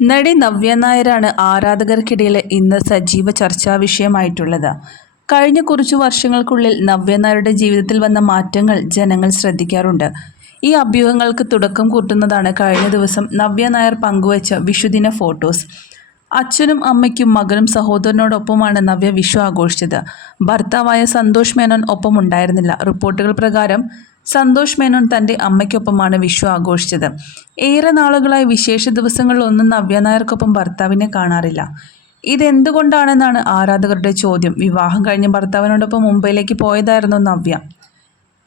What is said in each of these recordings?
നടി നവ്യ നായരാണ് ആരാധകർക്കിടയിലെ ഇന്ന് സജീവ ചർച്ചാ വിഷയമായിട്ടുള്ളത്. കഴിഞ്ഞ കുറച്ചു വർഷങ്ങൾക്കുള്ളിൽ നവ്യ നായരുടെ ജീവിതത്തിൽ വന്ന മാറ്റങ്ങൾ ജനങ്ങൾ ശ്രദ്ധിക്കാറുണ്ട്. ഈ അഭ്യൂഹങ്ങൾക്ക് തുടക്കം കൂട്ടുന്നതാണ് കഴിഞ്ഞ ദിവസം നവ്യ നായർ പങ്കുവച്ച വിഷുദിന ഫോട്ടോസ്. അച്ഛനും അമ്മയ്ക്കും മകനും സഹോദരനോടൊപ്പമാണ് നവ്യ വിഷു ആഘോഷിച്ചത്. ഭർത്താവായ സന്തോഷ് മേനോൻ ഒപ്പമുണ്ടായിരുന്നില്ല. റിപ്പോർട്ടുകൾ പ്രകാരം സന്തോഷ് മേനോൻ തന്റെ അമ്മയ്ക്കൊപ്പമാണ് വിഷു ആഘോഷിച്ചത്. ഏറെ നാളുകളായി വിശേഷ ദിവസങ്ങളിലൊന്നും നവ്യ നായർക്കൊപ്പം ഭർത്താവിനെ കാണാറില്ല. ഇതെന്തുകൊണ്ടാണെന്നാണ് ആരാധകരുടെ ചോദ്യം. വിവാഹം കഴിഞ്ഞ ഭർത്താവിനോടൊപ്പം മുംബൈയിലേക്ക് പോയതായിരുന്നു നവ്യ.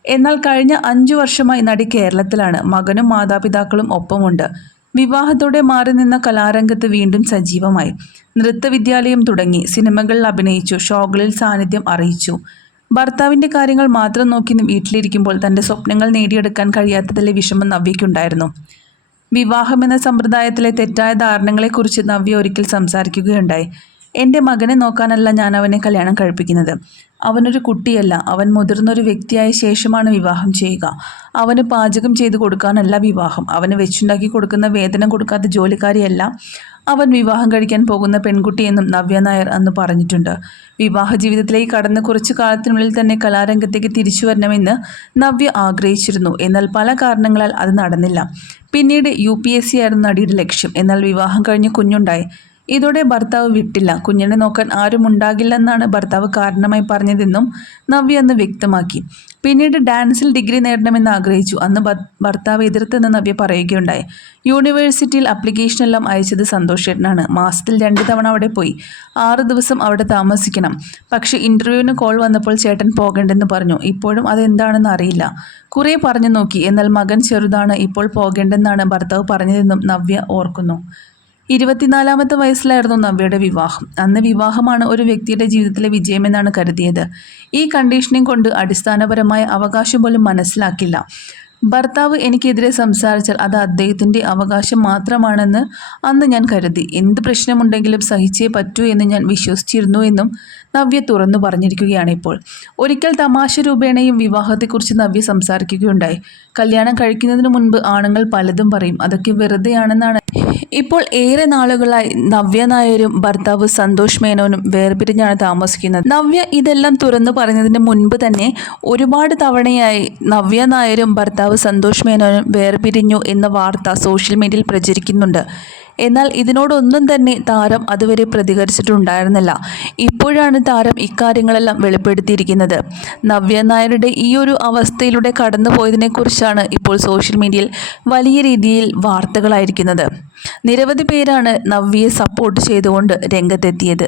എന്നാൽ കഴിഞ്ഞ അഞ്ചു വർഷമായി നടി കേരളത്തിലാണ്. മകനും മാതാപിതാക്കളും ഒപ്പമുണ്ട്. വിവാഹത്തോടെ മാറി നിന്ന കലാരംഗത്ത് വീണ്ടും സജീവമായി. നൃത്തവിദ്യാലയം തുടങ്ങി. സിനിമകളിൽ അഭിനയിച്ചു. ഷോകളിൽ സാന്നിധ്യം അറിയിച്ചു. ഭർത്താവിന്റെ കാര്യങ്ങൾ മാത്രം നോക്കി വീട്ടിലിരിക്കുമ്പോൾ തന്റെ സ്വപ്നങ്ങൾ നേടിയെടുക്കാൻ കഴിയാത്തതിലെ വിഷമം നവ്യയ്ക്കുണ്ടായിരുന്നു. വിവാഹമെന്ന സമ്പ്രദായത്തിലെ തെറ്റായ ധാരണകളെക്കുറിച്ച് നവ്യ ഒരിക്കൽ സംസാരിക്കുകയുണ്ടായി. എന്റെ മകനെ നോക്കാനല്ല ഞാൻ അവനെ കല്യാണം കഴിപ്പിക്കുന്നത്. അവനൊരു കുട്ടിയല്ല. അവൻ മുതിർന്നൊരു വ്യക്തിയായ ശേഷമാണ് വിവാഹം ചെയ്യുക. അവന് പാചകം ചെയ്തു കൊടുക്കാനല്ല വിവാഹം. അവന് വെച്ചുണ്ടാക്കി കൊടുക്കുന്ന വേതനം കൊടുക്കാത്ത ജോലിക്കാരിയല്ല. അവൻ വിവാഹം കഴിക്കാൻ പോകുന്ന പെൺകുട്ടിയെന്നും നവ്യ നായർ അന്ന് പറഞ്ഞിട്ടുണ്ട്. വിവാഹ ജീവിതത്തിലേക്ക് കടന്ന് കുറച്ചു കാലത്തിനുള്ളിൽ തന്നെ കലാരംഗത്തേക്ക് തിരിച്ചു വരണമെന്ന് നവ്യ ആഗ്രഹിച്ചിരുന്നു. എന്നാൽ പല കാരണങ്ങളാൽ അത് നടന്നില്ല. പിന്നീട് യു പി എസ് സി ആയിരുന്നു നടിയുടെ ലക്ഷ്യം. എന്നാൽ വിവാഹം കഴിഞ്ഞ് കുഞ്ഞുണ്ടായി. ഇതോടെ ഭർത്താവ് വിട്ടില്ല. കുഞ്ഞിനെ നോക്കാൻ ആരും ഉണ്ടാകില്ലെന്നാണ് ഭർത്താവ് കാരണമായി പറഞ്ഞതെന്നും നവ്യ അന്ന് വ്യക്തമാക്കി. പിന്നീട് ഡാൻസിൽ ഡിഗ്രി നേടണമെന്ന് ആഗ്രഹിച്ചു. അന്ന് ഭർത്താവ് എതിർത്തെന്ന് നവ്യ പറയുകയുണ്ടായി. യൂണിവേഴ്സിറ്റിയിൽ അപ്ലിക്കേഷനെല്ലാം അയച്ചത് സന്തോഷേട്ടനാണ് മാസത്തിൽ രണ്ട് തവണ അവിടെ പോയി. ആറ് ദിവസം അവിടെ താമസിക്കണം. പക്ഷേ ഇന്റർവ്യൂവിന് കോൾ വന്നപ്പോൾ ചേട്ടൻ പോകേണ്ടെന്ന് പറഞ്ഞു. ഇപ്പോഴും അതെന്താണെന്ന് അറിയില്ല. കുറേ പറഞ്ഞു നോക്കി. എന്നാൽ മകൻ ചെറുതാണ് ഇപ്പോൾ പോകേണ്ടെന്നാണ് ഭർത്താവ് പറഞ്ഞതെന്നും നവ്യ ഓർക്കുന്നു. ഇരുപത്തിനാലാമത്തെ വയസ്സിലായിരുന്നു നവ്യയുടെ വിവാഹം. അന്ന് വിവാഹമാണ് ഒരു വ്യക്തിയുടെ ജീവിതത്തിലെ വിജയമെന്നാണ് കരുതിയത്. ഈ കണ്ടീഷനിങ് കൊണ്ട് അടിസ്ഥാനപരമായ അവകാശം പോലും മനസ്സിലാക്കില്ല. ഭർത്താവ് എനിക്കെതിരെ സംസാരിച്ചാൽ അത് അദ്ദേഹത്തിന്റെ അവകാശം മാത്രമാണെന്ന് അന്ന് ഞാൻ കരുതി. എന്ത് പ്രശ്നമുണ്ടെങ്കിലും സഹിച്ചേ പറ്റൂ എന്ന് ഞാൻ വിശ്വസിച്ചിരുന്നു എന്നും നവ്യ തുറന്നു പറഞ്ഞിരിക്കുകയാണ് ഇപ്പോൾ. ഒരിക്കൽ തമാശ രൂപേണയും വിവാഹത്തെക്കുറിച്ച് നവ്യ സംസാരിക്കുകയുണ്ടായി. കല്യാണം കഴിക്കുന്നതിന് മുൻപ് ആണുങ്ങൾ പലതും പറയും. അതൊക്കെ വെറുതെയാണെന്നാണ് ഇപ്പോൾ ഏറെ നാളുകളായി നവ്യ നായരും ഭർത്താവ് സന്തോഷ് മേനോനും വേർപിരിഞ്ഞാണ് താമസിക്കുന്നത്. നവ്യ ഇതെല്ലാം തുറന്നു പറഞ്ഞതിന് മുൻപ് തന്നെ ഒരുപാട് തവണയായി നവ്യ നായരും ഭർത്താവ് സന്തോഷ് മേനോനും വേർപിരിഞ്ഞു എന്ന വാർത്ത സോഷ്യൽ മീഡിയയിൽ പ്രചരിക്കുന്നുണ്ട്. എന്നാൽ ഇതിനോടൊന്നും തന്നെ താരം അതുവരെ പ്രതികരിച്ചിട്ടുണ്ടായിരുന്നില്ല. ഇപ്പോഴാണ് താരം ഇക്കാര്യങ്ങളെല്ലാം വെളിപ്പെടുത്തിയിരിക്കുന്നത്. നവ്യ നായരുടെ ഈ ഒരു അവസ്ഥയിലൂടെ കടന്നുപോയതിനെക്കുറിച്ചാണ് ഇപ്പോൾ സോഷ്യൽ മീഡിയയിൽ വലിയ രീതിയിൽ വാർത്തകളായിരിക്കുന്നത്. നിരവധി പേരാണ് നവ്യയെ സപ്പോർട്ട് ചെയ്തുകൊണ്ട് രംഗത്തെത്തിയത്.